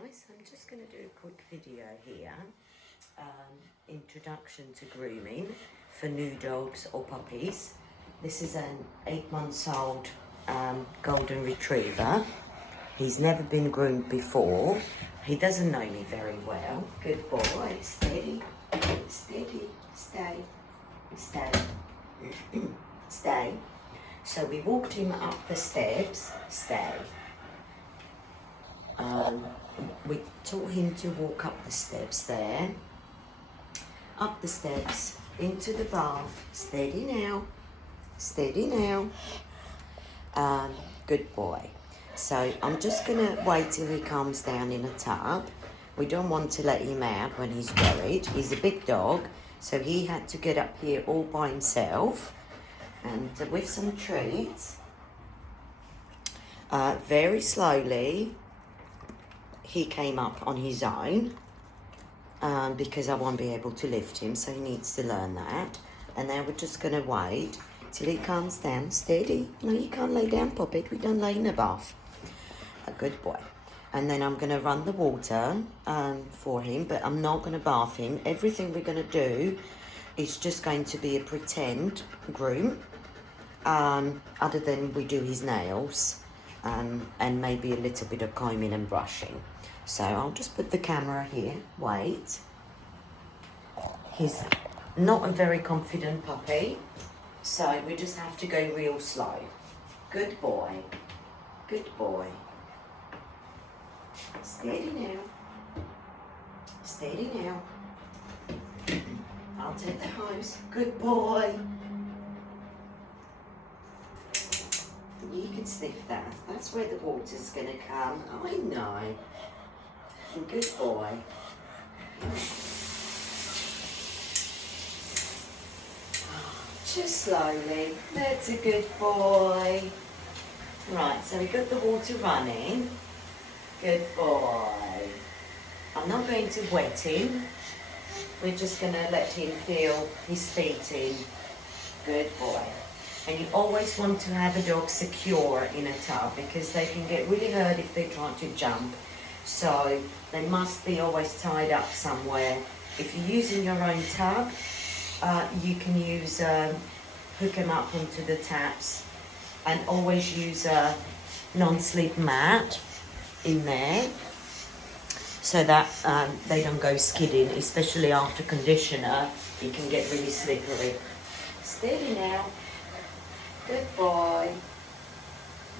guys, I'm just going to do a quick video here, introduction to grooming for new dogs or puppies. This is an 8 months old golden retriever. He's never been groomed before. He doesn't know me very well. Good boy, steady, steady, stay, stay, stay. So we walked him up the steps, stay. We taught him to walk up the steps there, up the steps, into the bath, steady now, good boy. So I'm just gonna wait till he calms down in a tub. We don't want to let him out when he's worried. He's a big dog, so he had to get up here all by himself, and with some treats, very slowly, he came up on his own because I won't be able to lift him, so he needs to learn that. And now we're just going to wait till he calms down. Steady. No, you can't lay down, Poppet. We don't lay in a bath. A good boy. And then I'm going to run the water for him, but I'm not going to bath him. Everything we're going to do is just going to be a pretend groom, other than we do his nails and maybe a little bit of combing and brushing. So I'll just put the camera here, wait. He's not a very confident puppy, so we just have to go real slow. Good boy, good boy. Steady now, steady now. I'll take the hose, good boy. You can sniff that, that's where the water's gonna come, I know. Good boy. Just slowly. That's a good boy. Right, so we got the water running. Good boy. I'm not going to wet him. We're just going to let him feel his feet in. Good boy. And you always want to have a dog secure in a tub because they can get really hurt if they try to jump. So they must be always tied up somewhere. If you're using your own tub, you can use, hook them up onto the taps, and always use a non-slip mat in there so that they don't go skidding, especially after conditioner. It can get really slippery. Steady now. Good boy.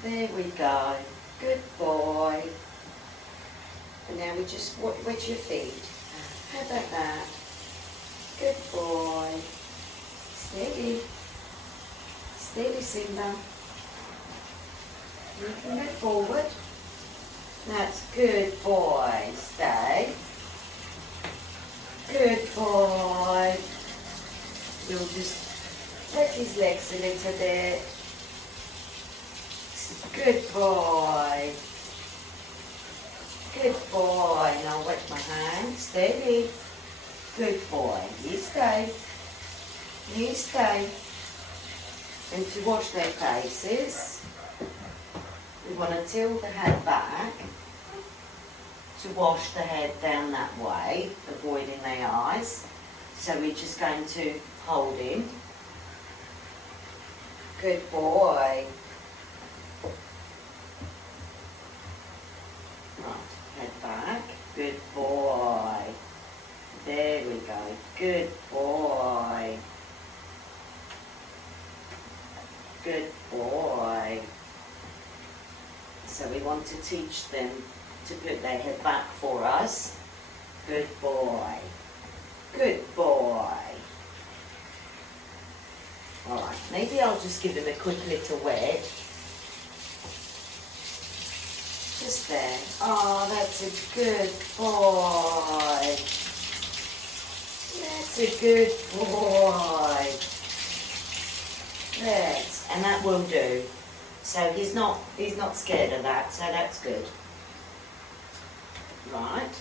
There we go. Good boy. And now we just wet your feet. How about that? Good boy. Steady. Steady, Simba. You can go forward. That's good boy. Stay. Good boy. You'll just let his legs a little bit. Good boy. Good boy. Now wet my hand. Steady. Good boy. You stay. You stay. And to wash their faces, we want to tilt the head back to wash the head down that way, avoiding their eyes. So we're just going to hold him. Good boy. Right, head back. Good boy. There we go. Good boy. Good boy. So we want to teach them to put their head back for us. Good boy. Good boy. Alright, maybe I'll just give him a quick little wet. Just there. Oh, that's a good boy. That's a good boy. Yes, and that will do. So he's not scared of that, so that's good. Right.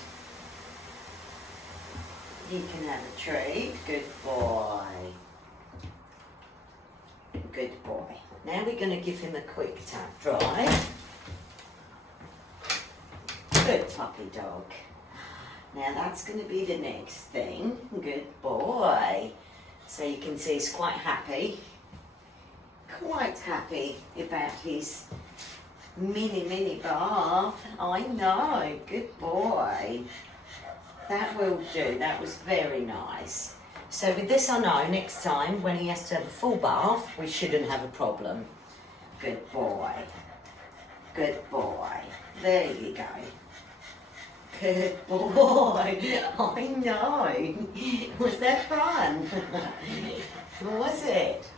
He can have a treat. Good boy. Good boy. Now we're going to give him a quick tap dry. Good. puppy dog. Now that's going to be the next thing. Good boy. So you can see he's quite happy about his mini bath. I know, good boy. That will do, that was very nice. So with this I know next time when he has to have a full bath, we shouldn't have a problem. Good boy. Good boy. There you go. Good boy. I know. Was that fun? Was it?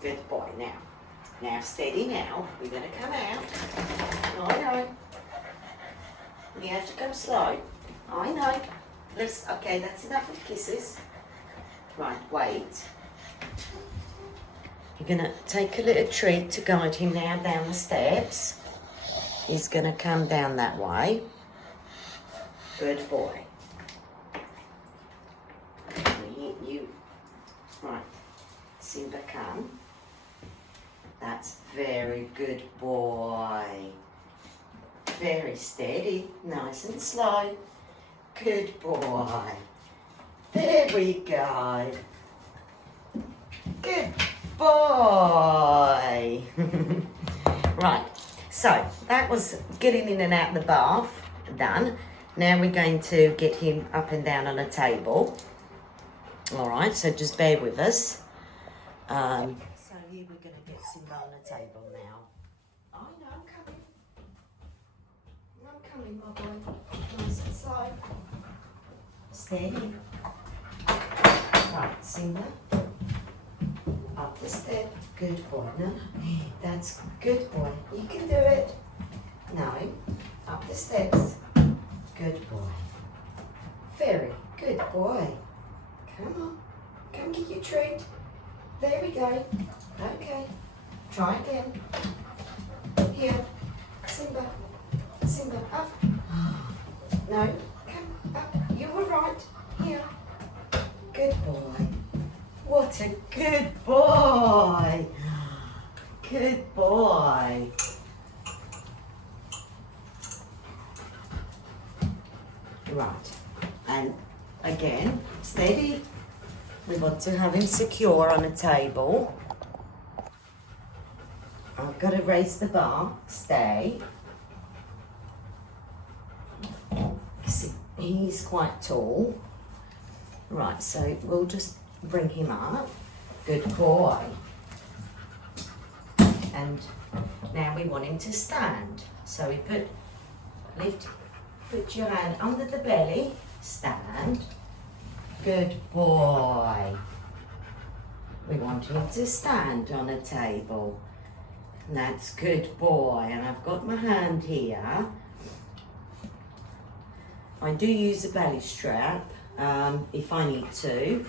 Good boy. Now steady now. We're going to come out. I know. You have to come slow. I know. Okay, that's enough of kisses. Right, wait. You're going to take a little treat to guide him now down the steps. He's going to come down that way. Good boy. You. Right. Simba, come. That's very good boy. Very steady, nice and slow. Good boy. There we go. Good boy. Right, so that was getting in and out of the bath done. Now we're going to get him up and down on a table. All right, so just bear with us. So here we're going to get Simba on the table now. I know, I'm coming. I'm coming, my boy. Nice and slow. Steady. Right, Simba. Up the step. Good boy. No, that's good boy. You can do it. No, up the steps. Good boy. Very good boy. Come on. Come get your treat. There we go. Okay. Try again. Here. Simba. Simba, up. No. Come up. You were right. Here. Good boy. What a good boy. Good boy. Right. And again, steady. We want to have him secure on a table. I've got to raise the bar. Stay. See, he's quite tall. Right, so we'll just bring him up. Good boy. And now we want him to stand. So we put your hand under the belly. Stand. Good boy. We want him to stand on a table. That's good boy. And I've got my hand here. I do use a belly strap if I need to.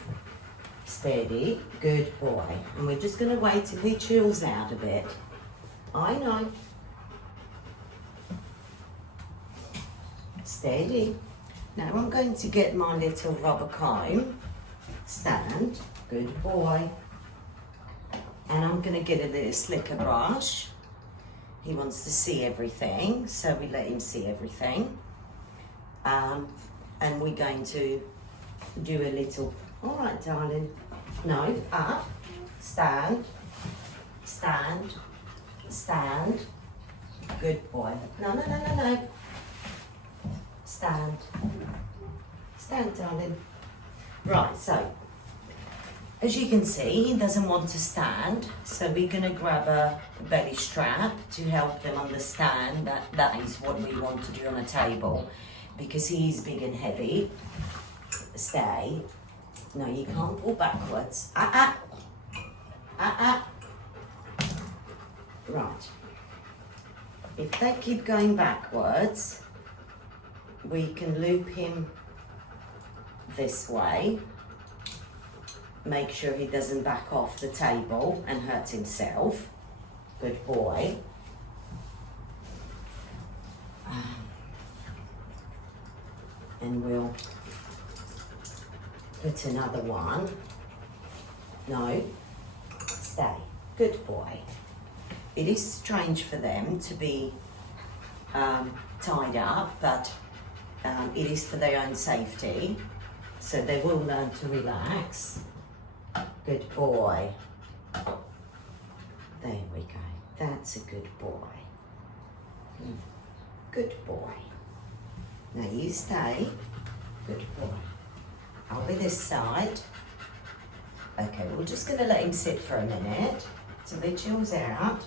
Steady. Good boy. And we're just going to wait till he chills out a bit. I know. Steady. Now I'm going to get my little rubber comb. Stand. Good boy. And I'm going to get a little slicker brush. He wants to see everything, so we let him see everything. And we're going to do a little, all right, darling. No, up, stand, stand, stand. Good boy. No. Stand. Stand, darling. Right, so, as you can see, he doesn't want to stand, so we're going to grab a belly strap to help them understand that that is what we want to do on a table, because he's big and heavy. Stay. No, you can't pull backwards. Right. If they keep going backwards, we can loop him this way. Make sure he doesn't back off the table and hurt himself. Good boy. And we'll put another one. No, stay. Good boy. It is strange for them to be tied up, but it is for their own safety. So they will learn to relax. Good boy. There we go. That's a good boy. Good boy. Now you stay. Good boy. I'll be this side. Okay, we're just going to let him sit for a minute till he chills out.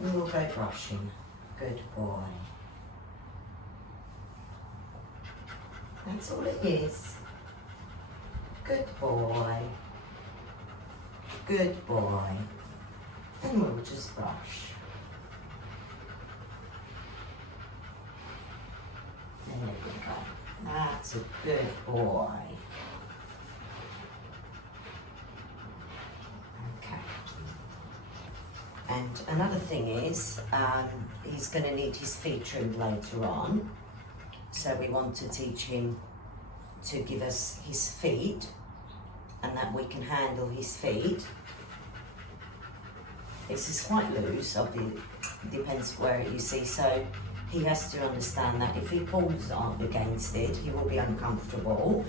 And we'll go brushing. Good boy. That's all it is. Good boy. Good boy. And we'll just brush. There we go. That's a good boy. Okay. And another thing is, he's going to need his feet trimmed later on. So we want to teach him to give us his feet and that we can handle his feet. This is quite loose, obviously, depends where you see. So he has to understand that if he pulls up against it, he will be uncomfortable,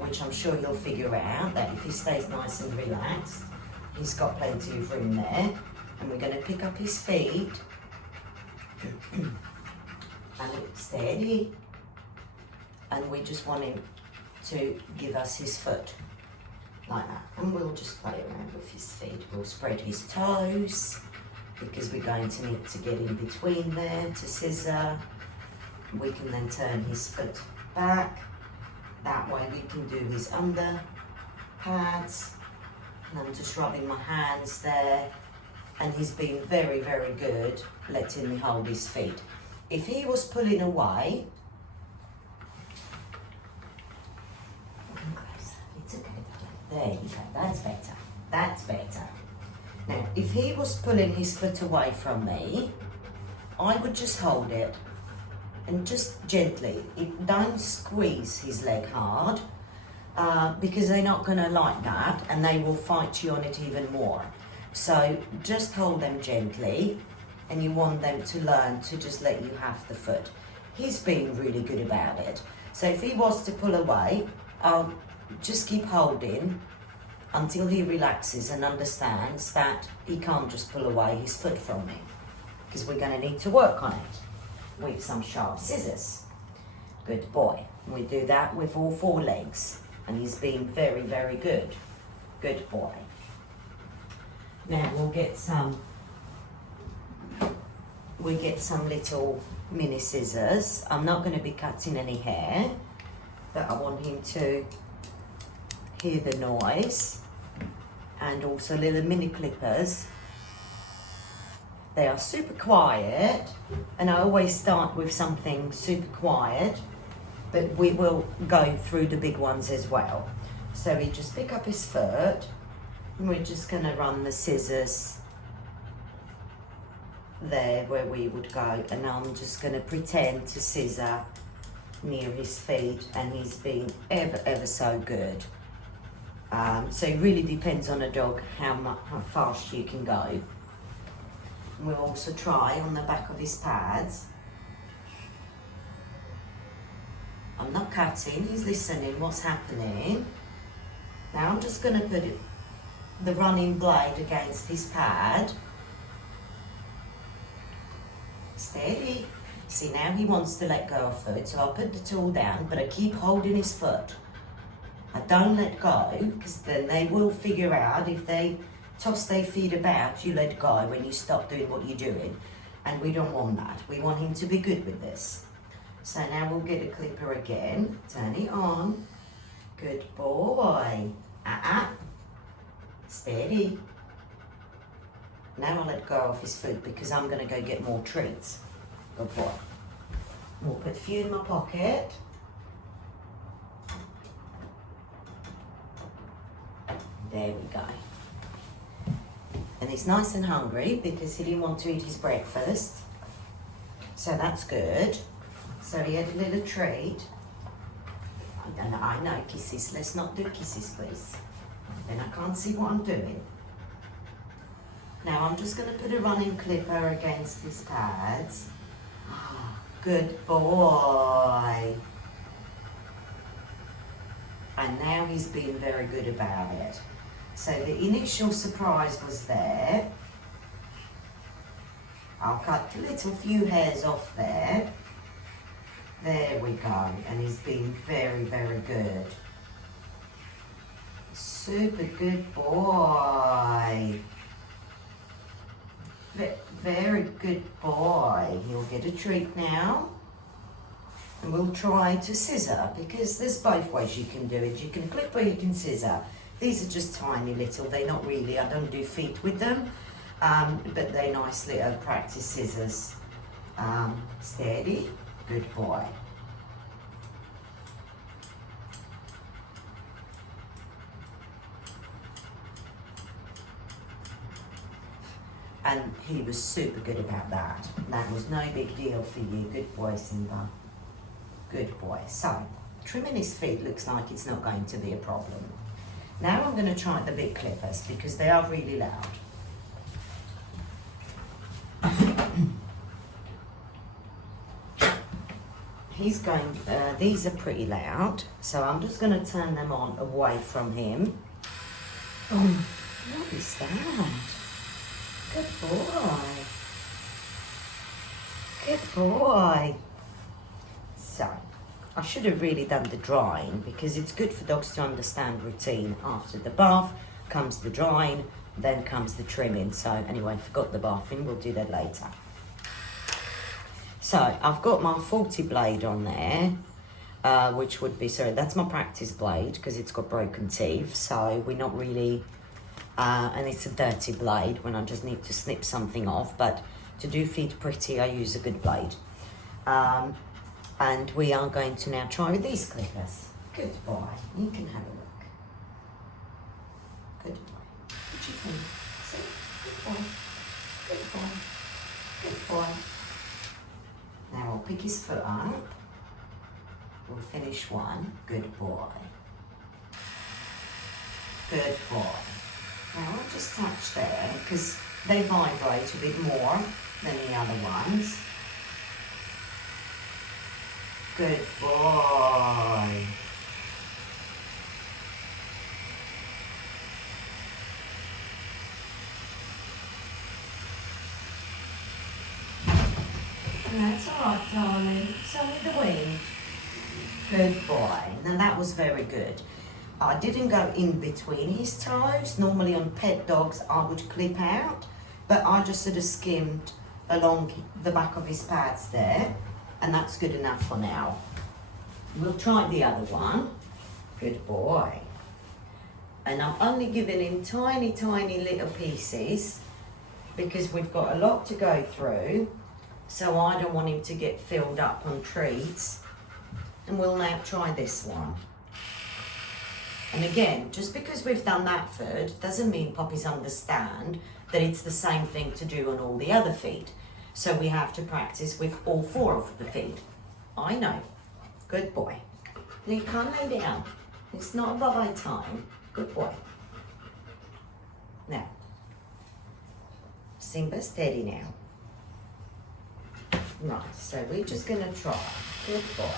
which I'm sure he'll figure out that if he stays nice and relaxed, he's got plenty of room there. And we're going to pick up his feet. And steady. And we just want him to give us his foot. Like that. And we'll just play around with his feet. We'll spread his toes, because we're going to need to get in between there to scissor. We can then turn his foot back. That way we can do his under pads. And I'm just rubbing my hands there. And he's been very, very good letting me hold his feet. If he was pulling away, come closer, it's okay. There you go, that's better, that's better. Now, if he was pulling his foot away from me, I would just hold it and just gently. Don't squeeze his leg hard, because they're not gonna like that and they will fight you on it even more. So just hold them gently, and you want them to learn to just let you have the foot. He's been really good about it. So if he was to pull away, I'll just keep holding until he relaxes and understands that he can't just pull away his foot from me, because we're going to need to work on it with some sharp scissors. Good boy. We do that with all 4 legs, and he's been very, very good. Good boy. Now we'll get some little mini scissors. I'm not going to be cutting any hair, but I want him to hear the noise, and also little mini clippers. They are super quiet, and I always start with something super quiet, but we will go through the big ones as well. So we just pick up his foot, and we're just going to run the scissors there where we would go, and I'm just going to pretend to scissor near his feet, and he's been ever so good. So it really depends on a dog how fast you can go. We'll also try on the back of his pads. I'm not cutting, he's listening what's happening. Now I'm just going to put the running blade against his pad. Steady. See, now he wants to let go of foot, so I'll put the tool down, but I keep holding his foot. I don't let go, because then they will figure out if they toss their feet about, you let go when you stop doing what you're doing. And we don't want that. We want him to be good with this. So now we'll get a clipper again. Turn it on. Good boy. Steady. Now I'll let go of his foot, because I'm going to go get more treats. Good boy. We'll put a few in my pocket. There we go. And he's nice and hungry because he didn't want to eat his breakfast. So that's good. So he had a little treat. I know, kisses. Let's not do kisses, please. Then I can't see what I'm doing. Now I'm just going to put a running clipper against his pads. Good boy. And now he's being very good about it. So the initial surprise was there. I'll cut a little few hairs off there. There we go. And he's been very, very good. Super good boy. Very good boy. He'll get a treat now. And we'll try to scissor, because there's both ways you can do it. You can clip or you can scissor. These are just tiny little, they're not really, I don't do feet with them, but they're nice little practice scissors. Steady, good boy. And he was super good about that. That was no big deal for you. Good boy, Simba. Good boy. So, trimming his feet looks like it's not going to be a problem. Now I'm going to try the big clippers because they are really loud. These are pretty loud, so I'm just going to turn them on away from him. Oh, what is that? Good boy. Good boy. So, I should have really done the drying because it's good for dogs to understand routine. After the bath comes the drying, then comes the trimming. So anyway, forgot the bathing, we'll do that later. So I've got my 40 blade on there, which would be, sorry, that's my practice blade because it's got broken teeth. So we're not really, and it's a dirty blade when I just need to snip something off. But to do feet pretty, I use a good blade. And we are going to now try with these clippers. Good boy. You can have a look. Good boy. What do you think? See? Good boy. Good boy. Good boy. Now we'll pick his foot up. We'll finish one. Good boy. Good boy. Now I'll just touch there because they vibrate a bit more than the other ones. Good boy. That's all right, darling. It's only the wind. Good boy. Now that was very good. I didn't go in between his toes. Normally on pet dogs I would clip out, but I just sort of skimmed along the back of his pads there. And that's good enough for now. We'll try the other one. Good boy. And I'm only giving him tiny, tiny little pieces because we've got a lot to go through. So I don't want him to get filled up on treats. And we'll now try this one. And again, just because we've done that foot doesn't mean puppies understand that it's the same thing to do on all the other feet. So we have to practice with all 4 of the feet. I know. Good boy. Now you can't lay down. It's not bye-bye time. Good boy. Now, Simba, steady now. Right, so we're just going to try. Good boy.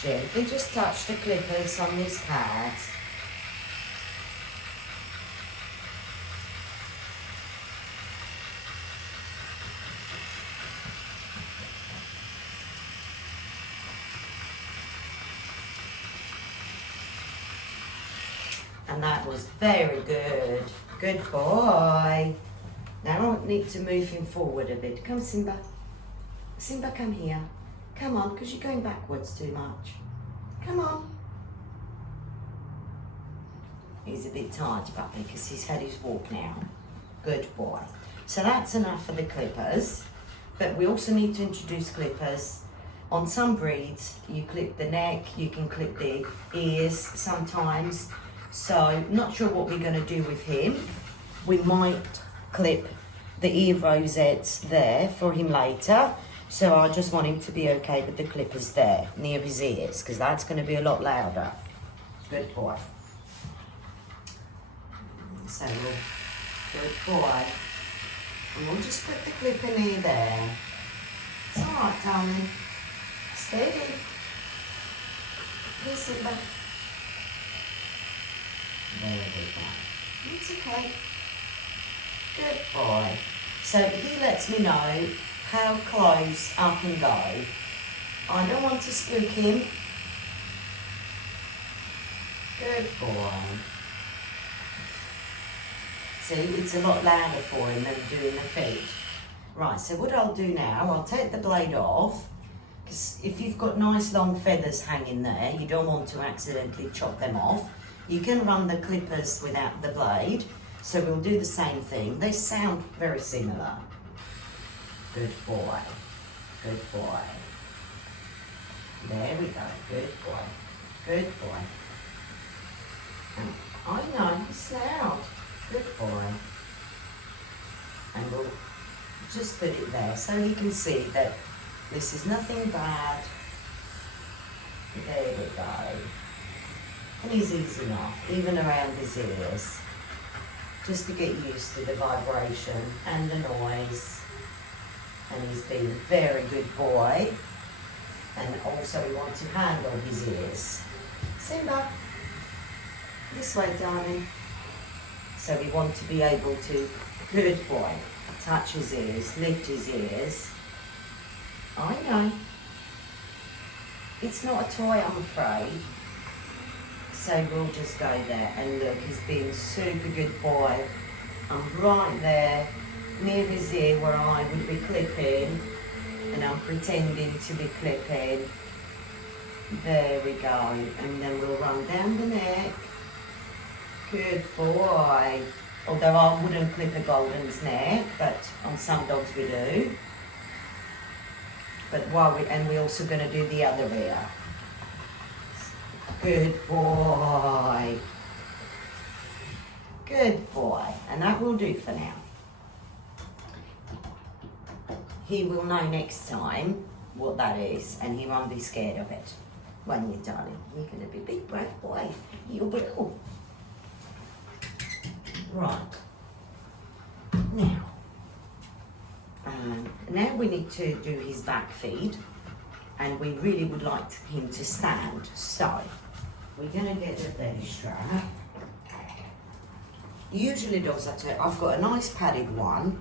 Gently just touch the clippers on these pads. And that was very good. Good boy. Now I need to move him forward a bit. Come, Simba. Simba, come here. Come on, because you're going backwards too much. Come on. He's a bit tired, puppy, because he's had his walk now. Good boy. So that's enough for the clippers. But we also need to introduce clippers. On some breeds, you clip the neck, you can clip the ears sometimes. So, not sure what we're going to do with him. We might clip the ear rosettes there for him later. So I just want him to be okay with the clippers there, near his ears, because that's going to be a lot louder. Good boy. So, good boy. And we'll just put the clip in here there. It's alright, darling. Steady. Here, Simba. There we go. It's okay. Good boy. So he lets me know how close I can go. I don't want to spook him. Good boy. See, it's a lot louder for him than doing the feet. Right, so what I'll do now, I'll take the blade off, because if you've got nice long feathers hanging there, you don't want to accidentally chop them off. You can run the clippers without the blade, so we'll do the same thing. They sound very similar. Good boy. Good boy. There we go. Good boy. Good boy. I know, it's loud. Good boy. And we'll just put it there so he can see that this is nothing bad. There we go. And he's easy enough, even around his ears, just to get used to the vibration and the noise. And he's been a very good boy. And also we want to handle his ears. Simba, this way, darling. So we want to be able to, good boy, touch his ears, lift his ears. I know. It's not a toy, I'm afraid. So we'll just go there and look, he's been a super good boy. I'm right there near his ear where I would be clipping, and I'm pretending to be clipping. There we go. And then we'll run down the neck. Good boy. Although I wouldn't clip a golden's neck, but on some dogs we do. But we're also going to do the other ear. Good boy. Good boy. And that will do for now. He will know next time what that is, and he won't be scared of it. Won't you, darling? You're going to be a big brave boy. You will. Right. Now we need to do his back feed, and we really would like him to stand. So we're going to get the belly strap. Usually dogs I've got a nice padded one.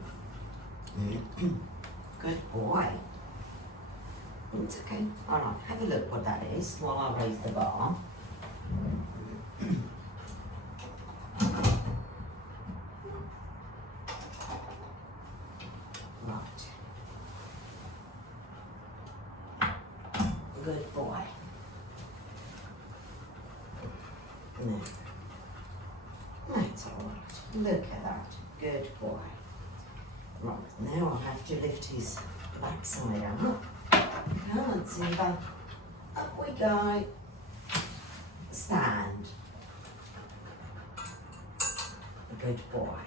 Good boy. It's okay. All right, have a look what that is while I raise the bar. Right. Good boy. Now, that's all right. Look at that. Good boy. Right, now I'll have to lift his backside up. Come on, Simba. Up we go. Stand. Good boy.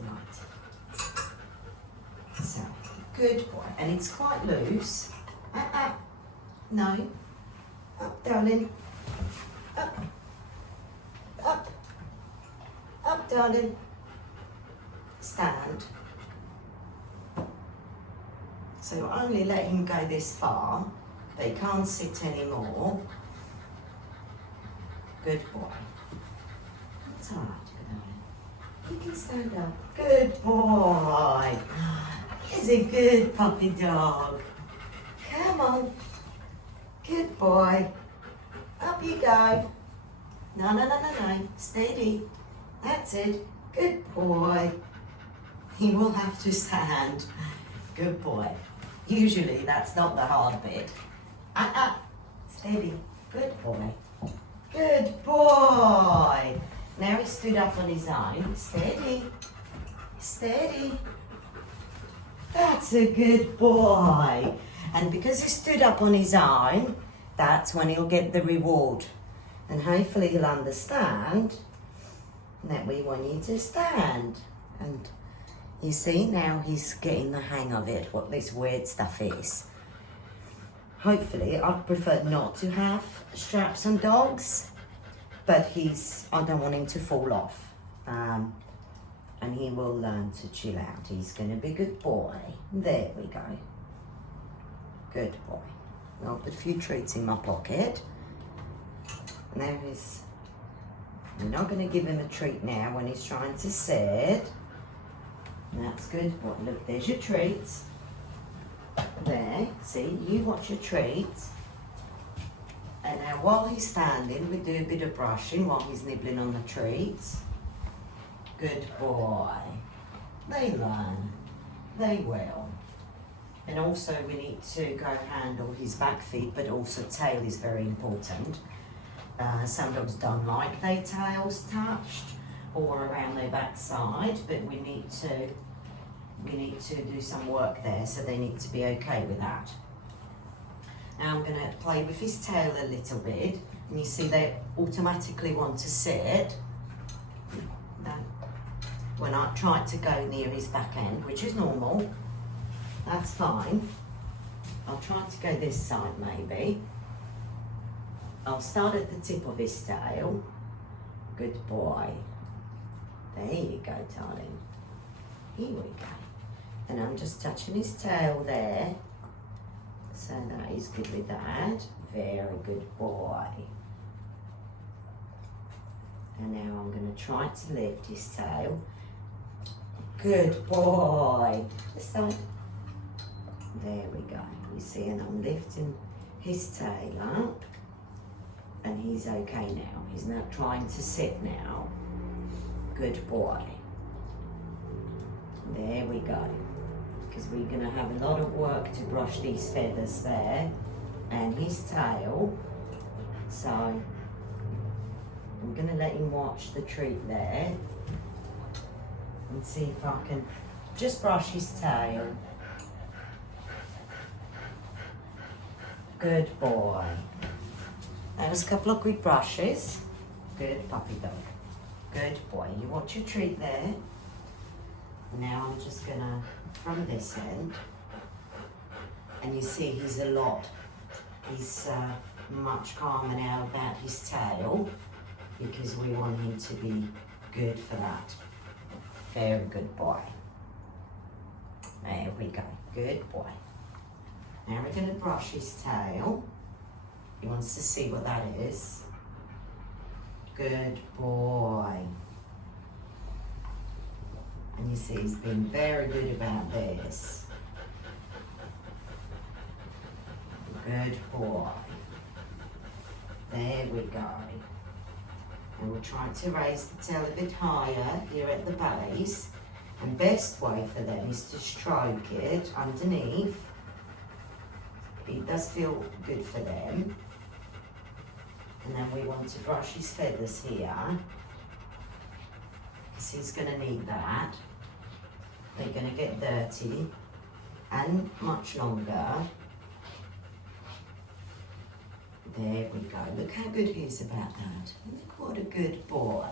Right. So, good boy. And it's quite loose. No. Up, darling. Up. Up. Up, darling. Stand. So only let him go this far, but he can't sit anymore. Good boy. It's all right, darling. He can stand up. Good boy. He's a good puppy dog. Come on. Good boy. Up you go. No. Steady. That's it. Good boy. He will have to stand. Good boy. Usually that's not the hard bit. Steady. Good boy. Good boy. Now he stood up on his own. Steady. Steady. That's a good boy. And because he stood up on his own, that's when he'll get the reward. And hopefully he'll understand that we want you to stand. And you see, now he's getting the hang of it, what this weird stuff is. Hopefully, I'd prefer not to have straps on dogs, but I don't want him to fall off. and he will learn to chill out. He's going to be a good boy. There we go. Good boy. I'll put a few treats in my pocket. Now we're not going to give him a treat now when he's trying to sit. That's good boy. Look, there's your treats. There, see, you watch your treats. And now while he's standing, we do a bit of brushing while he's nibbling on the treats. Good boy. They learn. They will. And also we need to go handle his back feet, but also tail is very important. Some dogs don't like their tails touched or around their backside, but we need to do some work there, so they need to be okay with that. Now I'm going to play with his tail a little bit, and you see they automatically want to sit. When I try to go near his back end, which is normal, that's fine. I'll try to go this side maybe. I'll start at the tip of his tail. Good boy. There you go, darling. Here we go. And I'm just touching his tail there. So that is good with that. Very good boy. And now I'm going to try to lift his tail. Good boy. This side. There we go. You see, and I'm lifting his tail up. And he's okay now. He's not trying to sit now. Good boy. There we go. Because we're going to have a lot of work to brush these feathers there and his tail. So I'm going to let him watch the treat there and see if I can just brush his tail. Good boy. That was a couple of quick brushes. Good puppy dog. Good boy. You watch your treat there. Now I'm just gonna, from this end, and you see he's much calmer now about his tail, because we want him to be good for that. Very good boy. There we go. Good boy. Now we're gonna brush his tail. He wants to see what that is. Good boy. And you see he's been very good about this. Good boy. There we go. And we'll try to raise the tail a bit higher here at the base. And best way for them is to stroke it underneath. It does feel good for them. And then we want to brush his feathers here, because he's going to need that. They're going to get dirty and much longer. There we go. Look how good he is about that. Look what a good boy.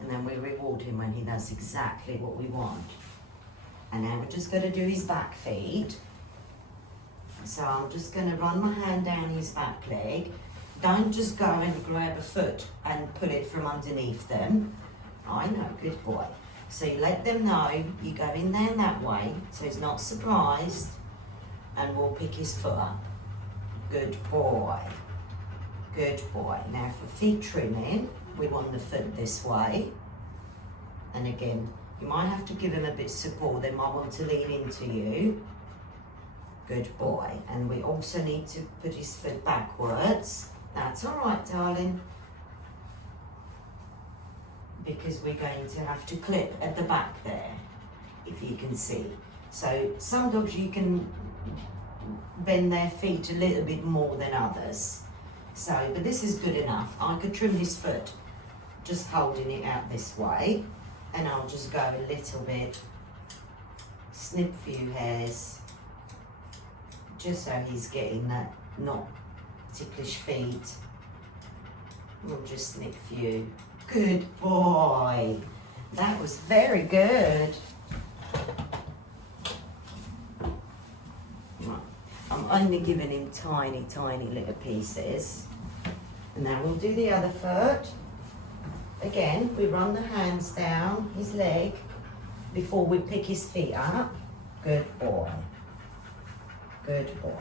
And then we reward him when he does exactly what we want. And now we're just going to do his back feet. So I'm just going to run my hand down his back leg. Don't just go and grab a foot and pull it from underneath them. I know, good boy. So you let them know you go in there that way, so he's not surprised, and we'll pick his foot up. Good boy. Good boy. Now for feet trimming, we want the foot this way. And again, you might have to give him a bit of support. They might want to lean into you. Good boy. And we also need to put his foot backwards. That's all right, darling. Because we're going to have to clip at the back there, if you can see. So some dogs you can bend their feet a little bit more than others. So, but this is good enough. I could trim his foot just holding it out this way, and I'll just go a little bit, snip a few hairs, just so he's getting that not ticklish feet. We'll just snip a few. Good boy. That was very good. Right. I'm only giving him tiny, tiny little pieces. And now we'll do the other foot. Again, we run the hands down his leg before we pick his feet up. Good boy. Good boy.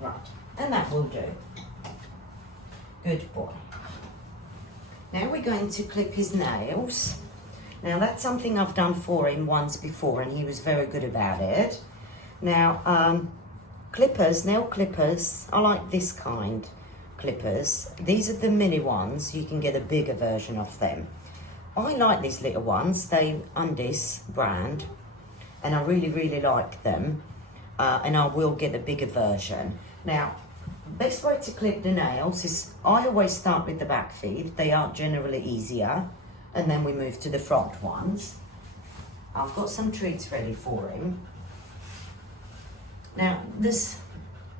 Right, and that will do. Good boy. Now we're going to clip his nails. Now that's something I've done for him once before and he was very good about it. Now, clippers, nail clippers, I like this kind clippers. These are the mini ones, you can get a bigger version of them. I like these little ones, they Undis brand, and I really like them. And I will get a bigger version. Now, best way to clip the nails is I always start with the back feet. They are generally easier, and then we move to the front ones. I've got some treats ready for him. Now, this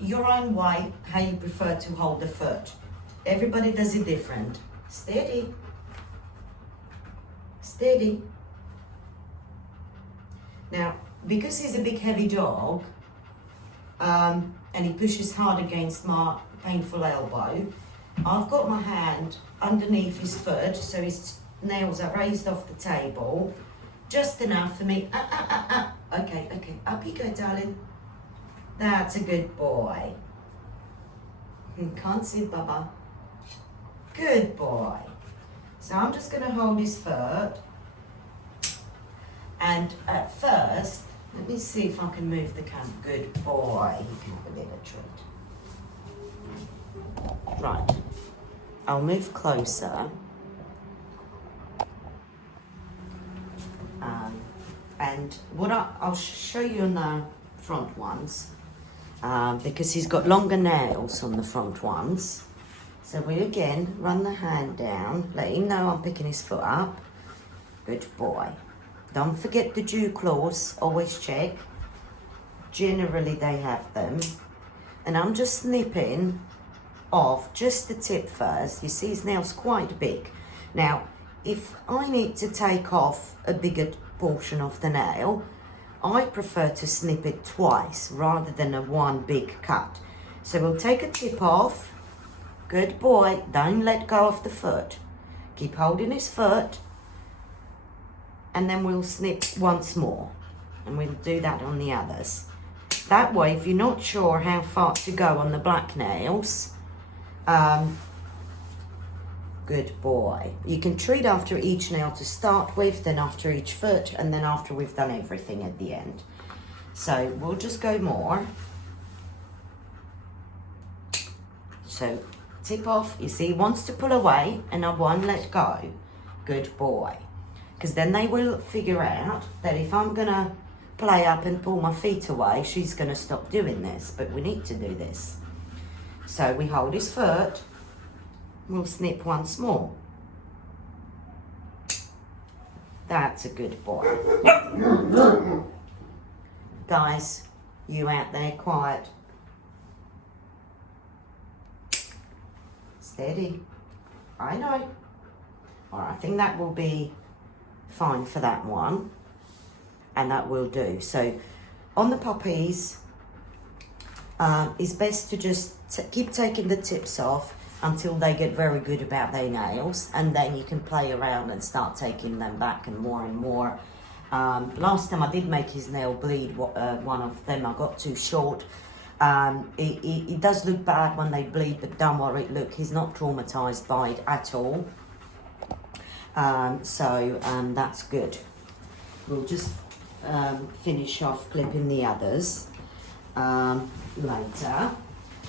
your own way, how you prefer to hold the foot. Everybody does it different. Steady. Steady. Now, because he's a big heavy dog, and he pushes hard against my painful elbow, I've got my hand underneath his foot so his nails are raised off the table, just enough for me. Okay, up you go, darling. That's a good boy. Can't see Bubba. Good boy. So I'm just going to hold his foot, and at first, let me see if I can move the camera. Good boy. He can have a little treat. Right. I'll move closer. And what I'll show you on the front ones, because he's got longer nails on the front ones. So we again run the hand down, let him know I'm picking his foot up. Good boy. Don't forget the dew claws, always check. Generally they have them. And I'm just snipping off just the tip first. You see his nail's quite big. Now, if I need to take off a bigger portion of the nail, I prefer to snip it twice rather than a one big cut. So we'll take a tip off. Good boy, don't let go of the foot. Keep holding his foot. And then we'll snip once more, and we'll do that on the others. That way, if you're not sure how far to go on the black nails, good boy. You can treat after each nail to start with, then after each foot, and then after we've done everything at the end. So we'll just go more. So tip off, you see, he wants to pull away, and I won't let go. Good boy. Because then they will figure out that if I'm going to play up and pull my feet away, she's going to stop doing this. But we need to do this. So we hold his foot. We'll snip once more. That's a good boy. Guys, you out there, quiet. Steady. I know. All right, I think that will be fine for that one, and that will do. So on the puppies, it's best to just keep taking the tips off until they get very good about their nails, and then you can play around and start taking them back and more. Last time I did make his nail bleed, one of them I got too short. It does look bad when they bleed, but don't worry, look, he's not traumatized by it at all. So that's good. We'll just finish off clipping the others later,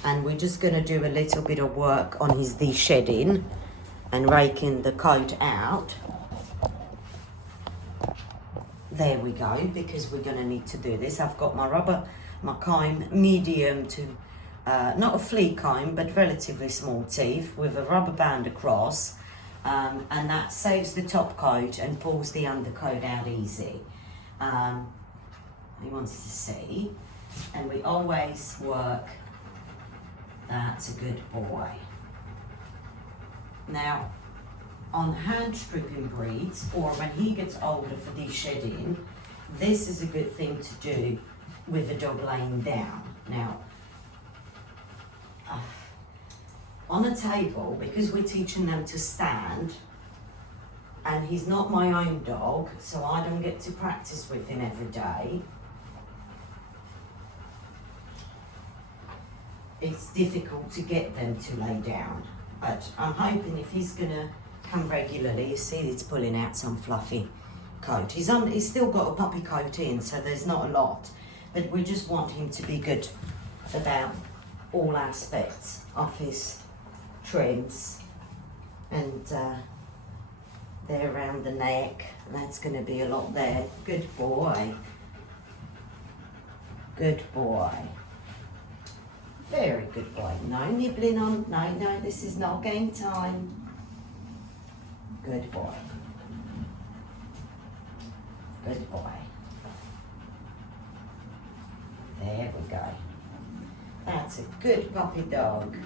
and we're just going to do a little bit of work on his de-shedding and raking the coat out. There we go, because we're going to need to do this. I've got my comb medium to not a flea comb, but relatively small teeth with a rubber band across. And that saves the top coat and pulls the undercoat out easy. He wants to see, and we always work. That's a good boy. Now, on hand stripping breeds, or when he gets older for de-shedding, this is a good thing to do with a dog laying down. Now, on a table, because we're teaching them to stand, and he's not my own dog, so I don't get to practice with him every day. It's difficult to get them to lay down, but I'm hoping if he's gonna come regularly, you see it's pulling out some fluffy coat. He's still got a puppy coat in, so there's not a lot, but we just want him to be good about all aspects of his trims, and there around the neck, that's going to be a lot there. Good boy. Good boy. Very good boy. No nibbling on, no, this is not game time. Good boy. Good boy. There we go. That's a good puppy dog.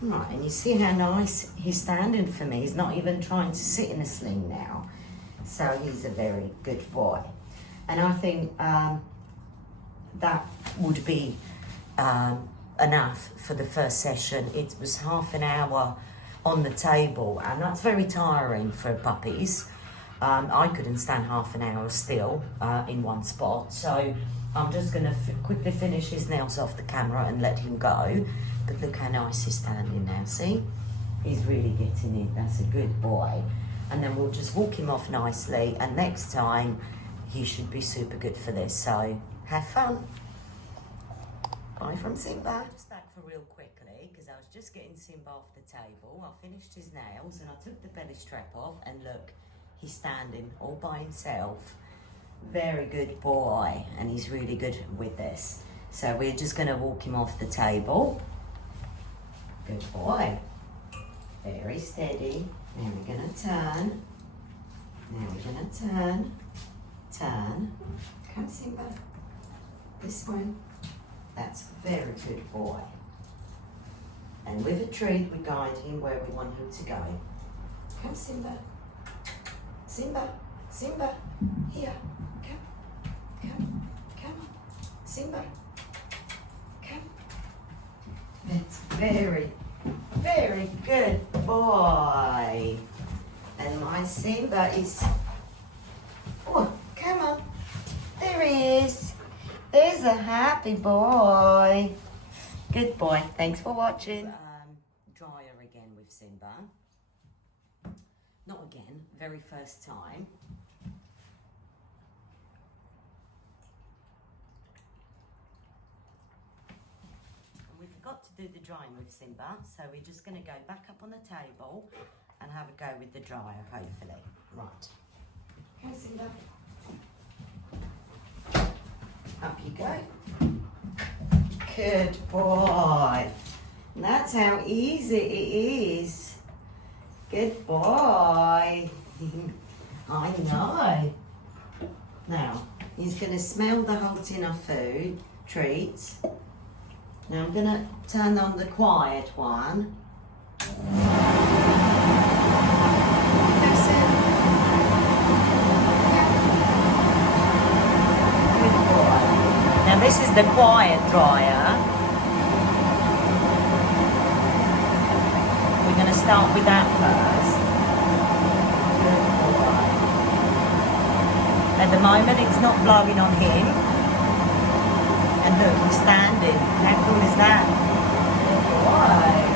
Right, and you see how nice he's standing for me. He's not even trying to sit in a sling now. So he's a very good boy. And I think that would be enough for the first session. It was half an hour on the table, and that's very tiring for puppies. I couldn't stand half an hour still in one spot, so I'm just going to quickly finish his nails off the camera and let him go. But look how nice he's standing now, see? He's really getting it, that's a good boy. And then we'll just walk him off nicely, and next time he should be super good for this, so have fun. Bye from Simba. Just back for real quickly, because I was just getting Simba off the table. I finished his nails and I took the belly strap off, and look, he's standing all by himself. Very good boy, and he's really good with this. So we're just going to walk him off the table. Good boy. Very steady. Now we're going to turn. Now we're going to turn. Turn. Come, Simba. This one. That's a very good boy. And with a treat, we guide him where we want him to go. Come, Simba. Simba. Simba. Here. Come on, Simba, come. That's very, very good boy. And my Simba is, oh, come on, there he is. There's a happy boy. Good boy, thanks for watching. Dryer again with Simba. Not again, very first time. We forgot to do the drying with Simba, so we're just going to go back up on the table and have a go with the dryer, hopefully. Right. Come, Simba. Up you go. Good boy. And that's how easy it is. Good boy. I know. Now, he's going to smell the whole tin of food, treats. Now I'm going to turn on the quiet one. That's it. Good boy. Now this is the quiet dryer. We're going to start with that first. Good boy. At the moment it's not blowing on him. And look, he's standing. How cool is that? Why?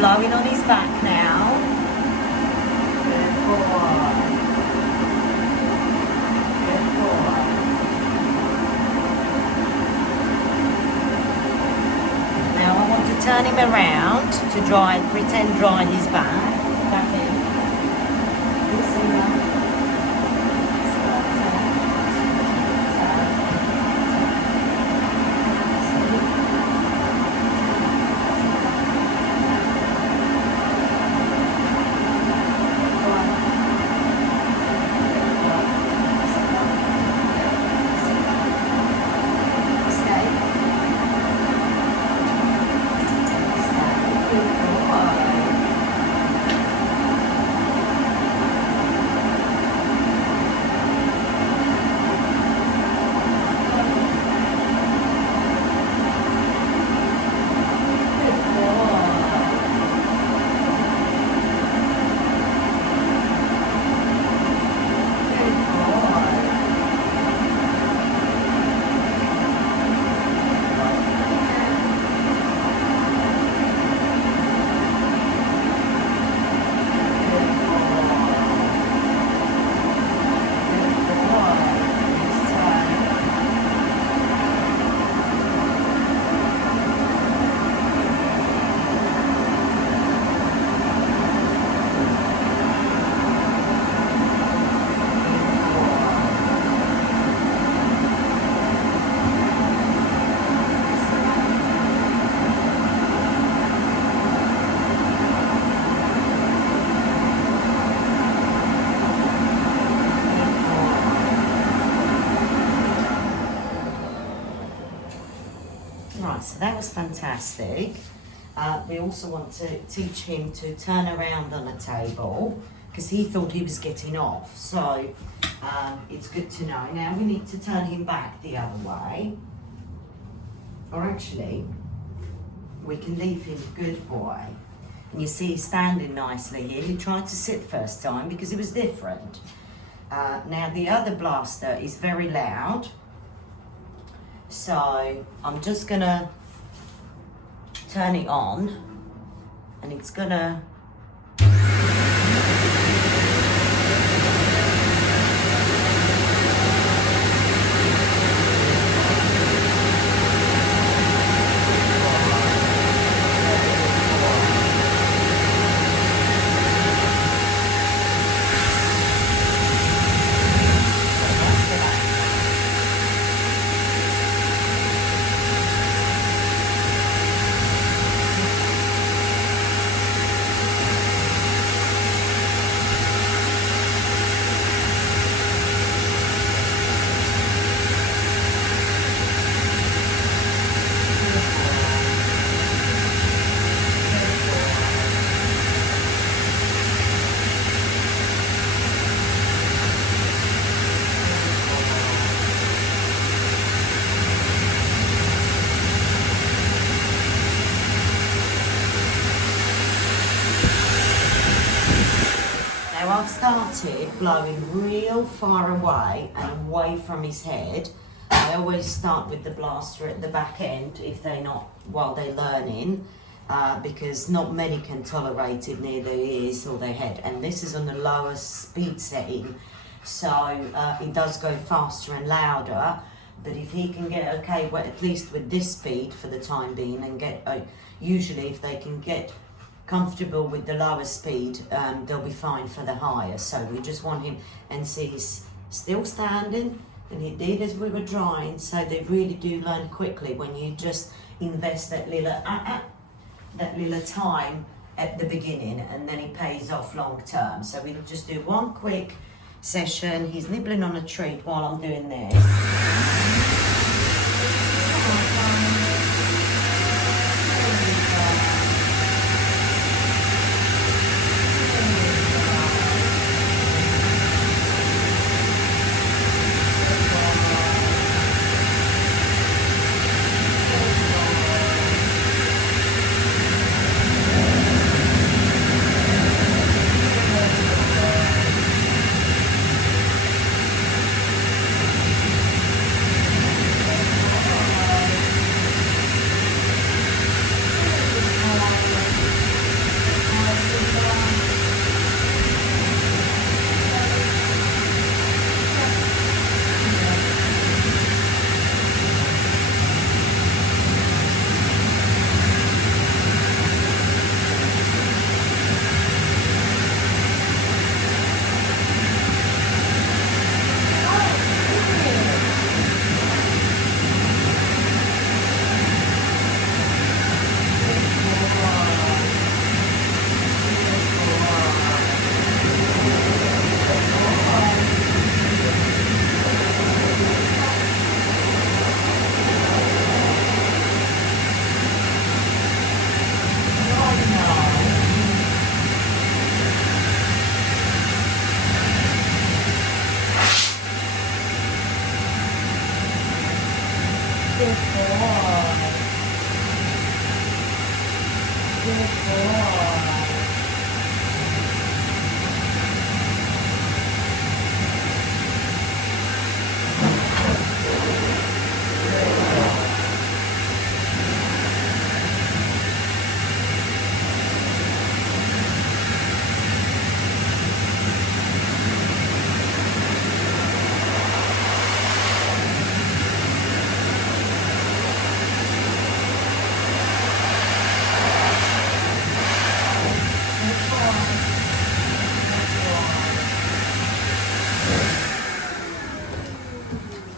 blowing on his back now. Good boy. Good boy. Now I want to turn him around to pretend dry his back. Back in. Listen now. Right, so that was fantastic. We also want to teach him to turn around on a table because he thought he was getting off. So it's good to know. Now we need to turn him back the other way. Or actually, we can leave him good boy. And you see he's standing nicely here. He tried to sit first time because it was different. Now the other blaster is very loud. So I'm just gonna turn it on and it's gonna I've started blowing real far away and away from his head. I always start with the blaster at the back end if they're not, while they're learning, because not many can tolerate it near their ears or their head. And this is on the lowest speed setting, so it does go faster and louder. But if he can get okay, well, at least with this speed for the time being, and get usually if they can get comfortable with the lower speed, they'll be fine for the higher. So we just want him, and see he's still standing, and he did as we were drying. So they really do learn quickly when you just invest that little time at the beginning, and then it pays off long term. So we'll just do one quick session. He's nibbling on a treat while I'm doing this. Good boy. Good boy.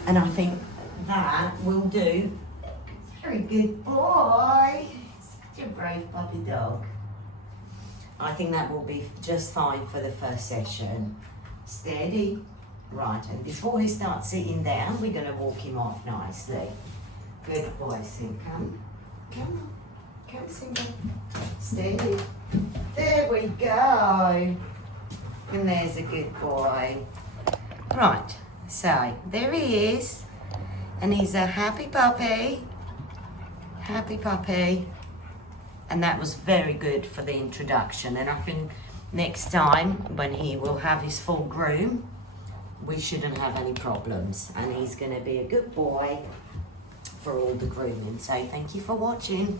And I think that will do. Very good boy. Such a brave puppy dog. I think that will be just fine for the first session. Steady. Right, and before he starts sitting down, we're going to walk him off nicely. Good boy, Sim. Come. Come. Come, Simba. Steady. There we go. And there's a good boy. Right, so there he is. And he's a happy puppy. Happy puppy. And that was very good for the introduction. And I think next time when he will have his full groom, we shouldn't have any problems. And he's going to be a good boy for all the grooming. So thank you for watching.